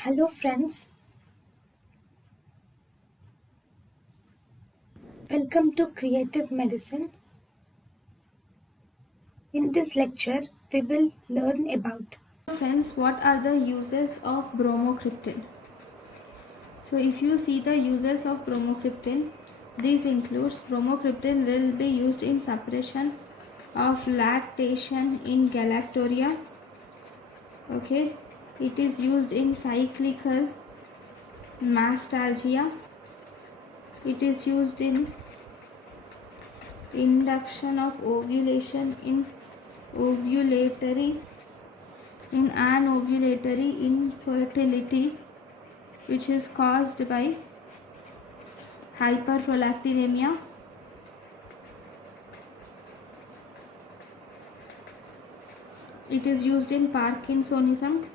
Hello friends, welcome to Creative Medicine. In this lecture, we will learn about Friends, what are the uses of bromocriptine? So if you see the uses of bromocriptine, these includes bromocriptine will be used in suppression of lactation in galactorrhea. Okay, it is used in cyclical mastalgia. It is used in induction of ovulation in anovulatory infertility, which is caused by hyperprolactinemia. It is used in Parkinsonism,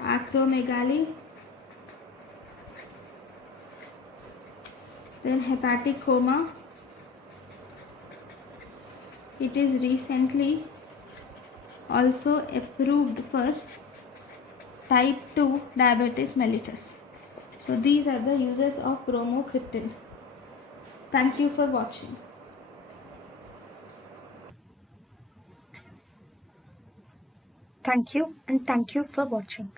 acromegaly, then hepatic coma. It is recently also approved for type 2 diabetes mellitus. So these are the uses of bromocriptine. Thank you for watching. Thank you for watching.